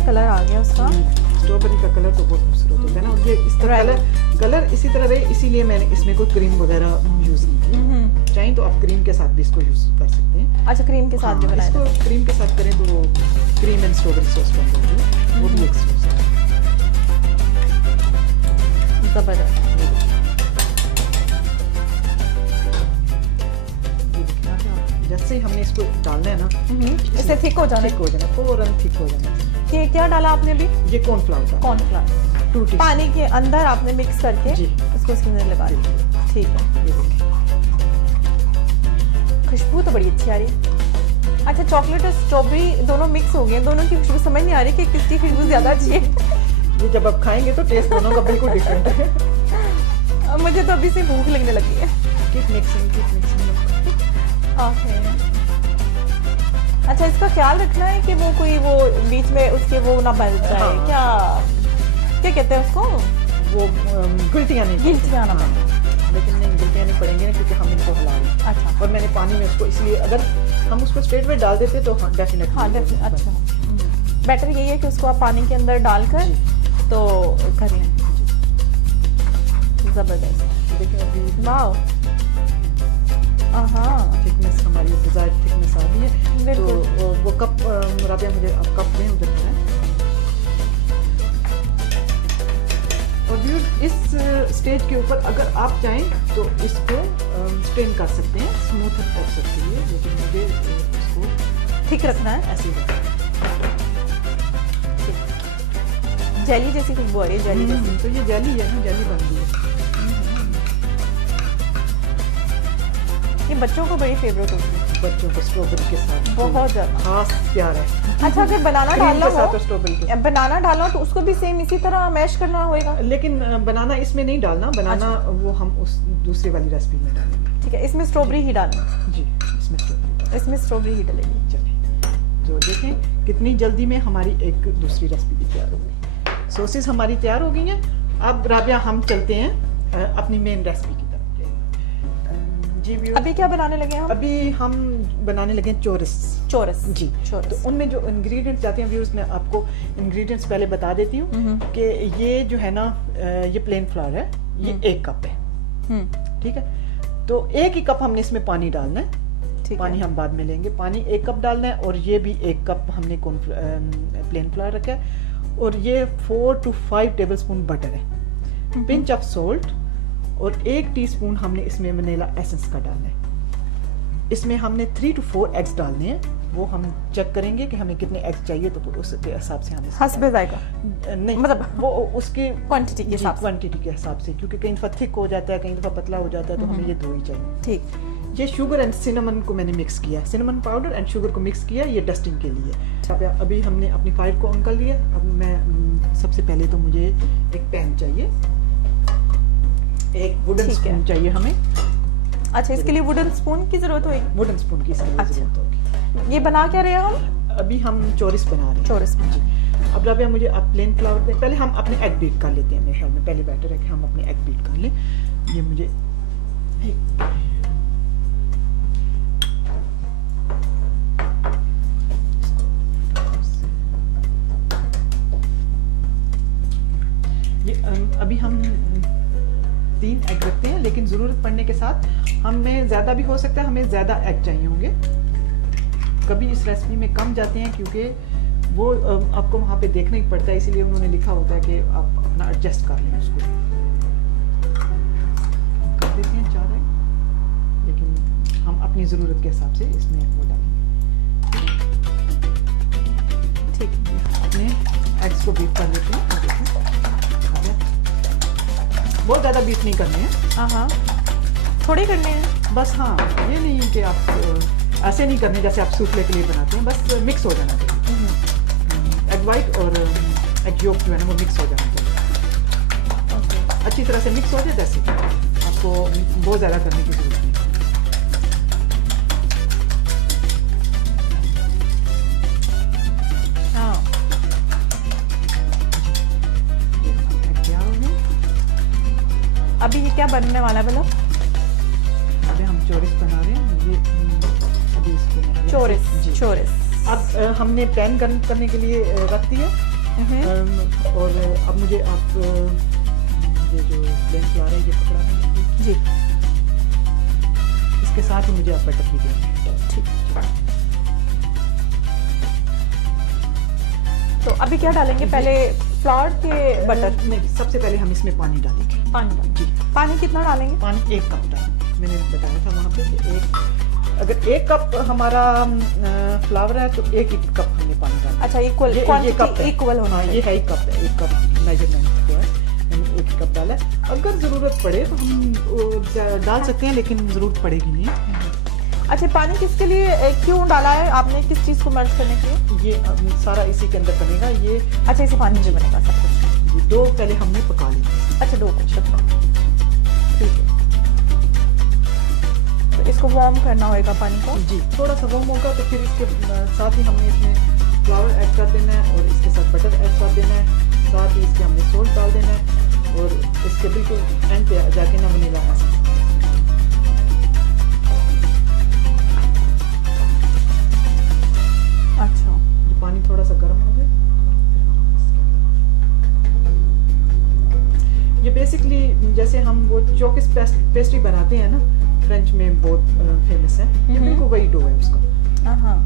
सा कलर आ गया उसका। स्ट्रॉबेरी का कलर तो बहुत खूबसूरत होता है ना, और ये इस तरह कलर इसी तरह रहे, इसीलिए मैंने इसमें कोई क्रीम वगैरह यूज नहीं की। चाहे तो आप क्रीम के साथ भी इसको यूज कर सकते हैं। अच्छा, क्रीम के साथ भी बनाया इसको क्रीम के साथ करें तो वो क्रीम एंड स्ट्रॉबेरी सॉस बन जाती है, वो भी एक सॉस है। जबरदस्त। जैसे ही हमने इसको डालना है ना, इससे थिक हो जाना, फौरन थिक हो जाना। ये क्या डाला आपने अभी? ये कॉर्नफ्लावर कॉर्नफ्लावर 2 टीस्पून पानी के अंदर आपने मिक्स करके इसको इसके अंदर लगा दिया। ठीक है, ये देखिए। खुशबू तो बड़ी अच्छी आ रही है। अच्छा, चॉकलेट और स्ट्रॉबेरी दोनों मिक्स हो गए, दोनों की खुशबू समझ नहीं आ रही कि किसकी खुशबू ज्यादा अच्छी है। ये जब आप खाएंगे तो टेस्ट दोनों का बिल्कुल डिफरेंट है। मुझे तो अभी से भूख लगने लगी है। Keep mixing. ओके। अच्छा, इसका ख्याल रखना है कि वो कोई वो बीच में उसके वो ना बन जाए। हाँ। क्या कहते हैं उसको? वो गिल्टियाँ नहीं गिल्टियाँ ना पड़ेंगी। लेकिन नहीं, गिल्टियाँ नहीं पड़ेंगी ना, क्योंकि हम इनको हिला रहे हैं। अच्छा, और मैंने पानी में उसको, इसलिए अगर हम उसको स्ट्रेट में डाल देते तो डेफिनेटली। हाँ डेफिनेटली। अच्छा, बेटर यही है कि उसको आप पानी के अंदर डालकर तो करें। जबरदस्त। देखिए अभी वाओ। हाँ, थिकनेस हमारी डिजायर्ड थिकनेस आ गई है। तो बिल्कुल। वो कप राबिया मुझे आप कप दें उधर है। और व्यूअर्स, इस स्टेज के ऊपर अगर आप चाहें तो इसको स्ट्रेन कर सकते हैं, स्मूथ कर सकते हैं, लेकिन मुझे इसको ठीक रखना है। ऐसे ही रखना है। जेली जैसी खुशबू आ रही है, जेली जैसी। तो ये जेली है ना, जेली बन गई है। ये बच्चों को बड़ी फेवरेट होती है, बच्चों को स्ट्रॉबेरी के साथ बहुत ज्यादा खास प्यार है। अच्छा, अगर बनाना डालना के साथ हो, और स्ट्रॉबेरी के साथ। बनाना डालना हो तो उसको भी सेम इसी तरह मैश करना होगा। लेकिन बनाना इसमें नहीं डालना, बनाना वो हम उस दूसरी वाली रेसिपी में डालेंगे। ठीक है, इसमें स्ट्रॉबेरी ही डालना। जी, इसमें स्ट्रॉबेरी ही डलेगी। चलिए, जो देखें कितनी जल्दी में हमारी एक दूसरी रेसिपी भी तैयार हो गई। सॉसेस हमारी तैयार हो गई हैं। अब राबिया हम चलते हैं अपनी मेन रेसिपी की तरफ। जी व्यूअर्स, अभी क्या बनाने लगे हम? अभी हम बनाने लगे चोरस। जी, चोरस। तो उनमें जो इंग्रेडिएंट्स जाते हैं व्यूअर्स, मैं आपको इंग्रेडिएंट्स पहले बता देती हूँ कि ये जो है ना, ये प्लेन फ्लावर है, ये 1 कप है। ठीक है, तो 1 ही कप हमने इसमें पानी डालना है। पानी हम बाद में लेंगे। पानी 1 कप डालना है, और ये भी 1 कप हमने प्लेन फ्लावर रखा है, और ये 4 to 5 टेबलस्पून बटर है, पिंच ऑफ सॉल्ट, और 1 टीस्पून हमने इसमें वनीला एसेंस का डालना है। इसमें हमने 3 to 4 एग्स डालने हैं। वो हम चेक करेंगे कि हमें कितने एग्स चाहिए, तो उसके हिसाब से हमें हस्बे जाएगा नहीं, मतलब वो उसके क्वांटिटी के हिसाब से, क्वांटिटी के हिसाब से, क्योंकि कई दफा थिक हो जाता है, कई दफा पतला हो जाता है, तो हमें ये 2 ही चाहिए। ठीक। ये शुगर एंड सिनेमन को मैंने मिक्स किया, सिनेमन पाउडर एंड शुगर को मिक्स किया, ये डस्टिंग के लिए। अभी हमने अपनी फाइल को ऑन कर लिया। अब मैं सबसे पहले तो मुझे एक पैन चाहिए, एक वुडन स्पून चाहिए हमें। अच्छा, इसके लिए वुडन स्पून की जरूरत होगी? वुडन स्पून की इसके लिए जरूरत होगी। ये बना क्या रहे हैं हम? अभी हम चोरिस बना रहे हैं। चोरिस जी। अब राबिया मुझे आप प्लेन फ्लावर दें, पहले हम अपने एग बीट कर लेते हैं। मेरे ख्याल में पहले बेटर है कि हम अपने एग बीट कर लें। ये मुझे अभी हम 3 एग रखते हैं, लेकिन ज़रूरत पड़ने के साथ हमें ज़्यादा भी हो सकता है, हमें ज़्यादा एग चाहिए होंगे। कभी इस रेसिपी में कम जाते हैं, क्योंकि वो आपको वहाँ पे देखना ही पड़ता है, इसीलिए उन्होंने लिखा होता है कि आप अपना एडजस्ट कर लें उसको। कर देते हैं 4 एग, लेकिन हम अपनी ज़रूरत के हिसाब से इसमें वो डालेंगे। ठीक, अपने एग्स को बीट कर लेते हैं। बहुत ज़्यादा बीट नहीं करने हैं। हाँ, थोड़े करने हैं बस। हाँ, ये नहीं कि आप ऐसे नहीं करने जैसे आप सूफले के लिए बनाते हैं, बस मिक्स हो जाना चाहिए। एग वाइट और एग योक जो है ना, वो मिक्स हो जाना चाहिए। अच्छी तरह से मिक्स हो जाए, जैसे आपको बहुत ज़्यादा करने की जरूरत नहीं। अभी ये क्या बनने वाला है? मतलब अभी हम चोरिस बना रहे हैं। ये अभी इसको चोरिस। अब हमने पैन गर्म करने के लिए रख दिया। और अब मुझे आप ये जो प्लेन फ्लावर है ये पकड़ा देंगे जी। इसके साथ ही मुझे आप बटर भी देंगे। ठीक। तो अभी क्या डालेंगे, पहले फ्लावर के बटर? नहीं, सबसे पहले हम इसमें पानी डालेंगे। पानी डालेंगे। जी। पानी कितना डालेंगे? पानी 1 कप डालेंगे। मैंने बताया था वहाँ पे कि अगर 1 कप हमारा फ्लावर है तो 1 कप हमने पानी डालना। अच्छा, इक्वल क्वांटिटी इक्वल होना चाहिए। ये है 1 कप है, 1 कप मेजरमेंट जो है मैंने 1 कप डाला है। अगर ज़रूरत पड़े तो हम डाल सकते हैं, लेकिन ज़रूरत पड़ेगी नहीं। अच्छा, पानी किसके लिए क्यों डाला है आपने, किस चीज़ को मर्ज करने के लिए? ये सारा इसी के अंदर बनेगा ये। अच्छा, इसी पानी में बनेगा सब कुछ। डो पहले हमने पका लिया। अच्छा, डो को ठीक है। तो इसको वार्म करना होगा पानी को। जी, थोड़ा सा वार्म होगा तो फिर इसके साथ ही हमने इसमें फ्लावर ऐड कर देना है और इसके साथ बटर ऐड कर देना है। साथ ही इसके हमने सोल्ट डाल देना है और इसके बिल्कुल एंड पे जाके ना वनीला एसेंस। अच्छा, ये पानी थोड़ा सा गर्म हो गया। ये बेसिकली जैसे हम वो चौकिस पेस्ट्री बनाते हैं ना, फ्रेंच में बहुत फेमस है, ये बिल्कुल वही डो है उसका। हाँ,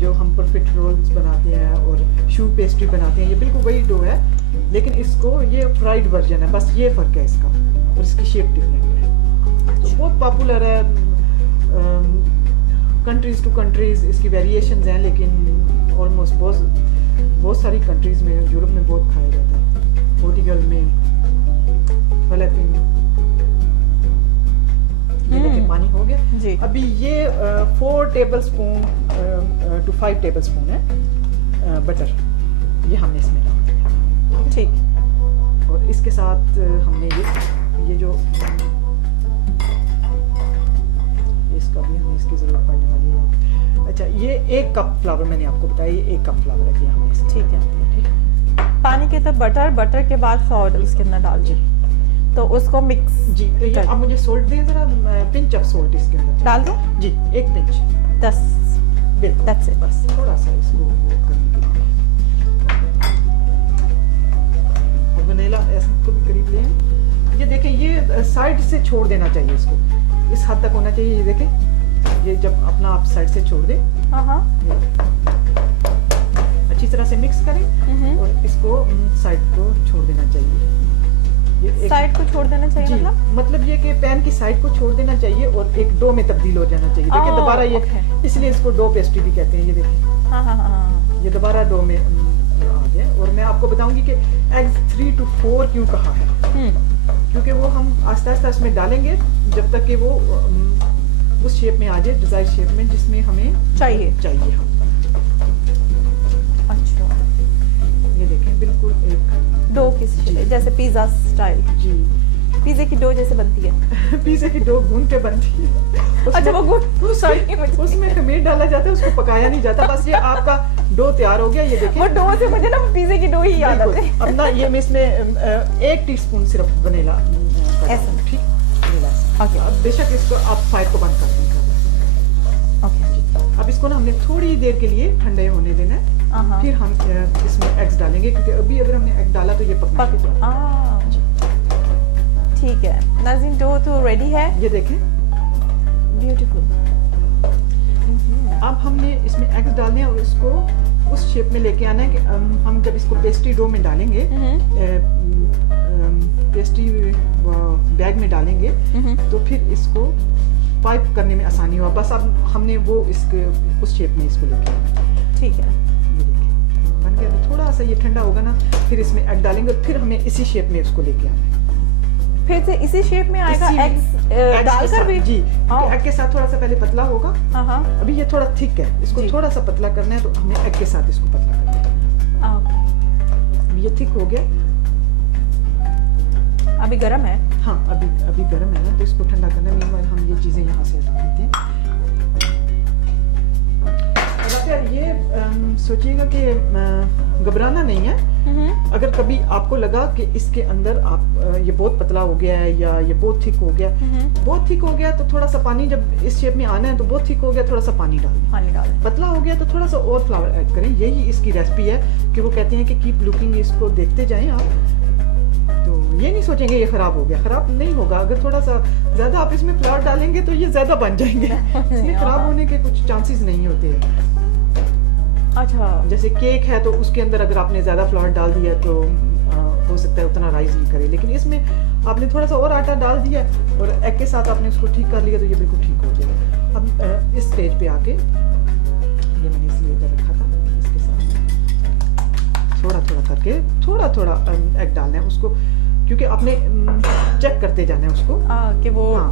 जो हम परफेक्ट रोल्स बनाते हैं और शू पेस्ट्री बनाते हैं, ये बिल्कुल वही डो है, लेकिन इसको ये फ्राइड वर्जन है, बस ये फ़र्क है इसका, और इसकी शेप डिफरेंट है। तो बहुत पॉपुलर है कंट्रीज़ टू कंट्रीज़, इसकी वेरिएशंस हैं, लेकिन ऑलमोस्ट बहुत सारी कंट्रीज़ में, यूरोप में बहुत खाया जाता है, पोर्टुगल में, फिलीपीन। ये देखिए पानी हो गया जी। अभी ये 4 टेबलस्पून to 5 टेबलस्पून है बटर, ये हमने इसमें डाल दिया। ठीक। और इसके साथ हमने ये जो इसका भी हमें इसकी ज़रूरत पड़ने वाली है। अच्छा, ये 1 कप फ्लावर मैंने आपको बताया, ये 1 कप फ्लावर है हमने इसमें। ठीक है। ठीक, पानी के तो बटर के बाद फ्लावर इसके अंदर डाल दी, तो उसको मिक्स जी। ये अब मुझे सोल्ट दें ज़रा, पिंच ऑफ सोल्ट इसके अंदर डाल दो जी, 1 पिंच, 10। That's it। बस थोड़ा सा इसको करने के लिए। और वनीला एसेंस को भी करीब लें। ये देखें, ये साइड से छोड़ देना चाहिए इसको, इस हद तक होना चाहिए। ये देखें, ये जब अपना आप साइड से छोड़ दें, हाँ, अच्छी तरह से मिक्स करें और इसको साइड को छोड़ देना चाहिए। साइड को छोड़ देना चाहिए, मतलब ये कि पैन की साइड को छोड़ देना चाहिए और एक डो में तब्दील हो जाना चाहिए। देखिए दोबारा ये, इसलिए इसको डो पेस्ट्री भी कहते हैं। ये देखिए, हाँ। ये दोबारा डो में आ जाए। और मैं आपको बताऊंगी कि एग्स 3 to 4 क्यों कहा है, क्योंकि वो हम आस्ता आस्ता इसमें डालेंगे जब तक कि वो उस शेप में आ जाए, डिजायर शेप में जिसमें हमें चाहिए हम। अच्छा, ये देखें, बिल्कुल एक डो किस जैसे पिज्जा स्टाइल। जी, पिज्जे की डो जैसे बनती है। पिज्जे की डो गूंद के बनती है। अच्छा, वो उसमें खमीर डाला जाता है, उसको पकाया नहीं जाता, बस ये आपका डो तैयार हो गया। ये देखिए, वो डो से मुझे ना पिज्जे की डो ही याद आती है। अब ना ये मैं इसमें 1 टीस्पून सिर्फ वनीला एसेंस, ठीक, वनीला। ओके, अब बेशक इसको आप फायर को बंद कर दें। ओके, अब इसको ना हमने थोड़ी देर के लिए ठंडे होने देना है, फिर हम इसमें एग्स डालेंगे, क्योंकि अभी अगर हमने एग डाला तो ये पकना जी। ठीक है नाज़रीन, डो तो रेडी है। ये देखें, ब्यूटीफुल। अब हमने इसमें एग्स डालने हैं और इसको उस शेप में लेके आना है कि हम जब इसको पेस्ट्री डो में डालेंगे, पेस्ट्री बैग में डालेंगे, तो फिर इसको पाइप करने में आसानी हुआ। बस अब हमने वो इसके उस शेप में इसको लेके आना। ठीक है, ये देखिए बन गया। थोड़ा सा ये ठंडा होगा ना, फिर इसमें एग डालेंगे, फिर हमें इसी शेप में इसको लेके आना है। फिर से इसी शेप में आएगा एग्स डालकर भी? जी, एग के साथ थोड़ा सा पहले पतला होगा। अभी ये थोड़ा थिक है, इसको थोड़ा सा पतला करना है, तो हमें एग के साथ इसको पतला करना है। अभी ये थिक हो गया। अभी गरम है? हाँ, अभी गरम है ना, तो इसको ठंडा करना है। मीनवाइल हम ये चीजें यहाँ से हटा देते हैं। खैर ये सोचिएगा कि घबराना नहीं है। अगर कभी आपको लगा कि इसके अंदर आप ये बहुत पतला हो गया है या ये बहुत थिक हो गया, बहुत थिक हो गया तो थोड़ा सा पानी, जब इस शेप में आना है तो बहुत थिक हो गया थोड़ा सा पानी डालें, पतला हो गया तो थोड़ा सा और फ्लावर ऐड करें। यही इसकी रेसिपी है कि वो कहते हैं कि कीप लुकिंग, इसको देखते जाएं आप, तो ये नहीं सोचेंगे ये खराब हो गया, खराब नहीं होगा। अगर थोड़ा सा ज्यादा आप इसमें फ्लावर डालेंगे तो ये ज्यादा बन जाएंगे, इसमें खराब होने के कुछ चांसेस नहीं होते हैं। अच्छा, जैसे केक है तो उसके अंदर अगर आपने ज्यादा फ्लावर डाल दिया तो हो सकता है उतना राइज नहीं करे, लेकिन इसमें आपने थोड़ा सा और आटा डाल दिया और एग के साथ आपने उसको ठीक कर लिया तो ये बिल्कुल ठीक हो जाएगा। अब इस स्टेज पे आके, ये मैंने इसलिए इधर रखा था, इसके साथ थोड़ा थोड़ा करके थोड़ा एग डालना है उसको, क्योंकि आपने चेक करते जाना है उसको कि वो हाँ।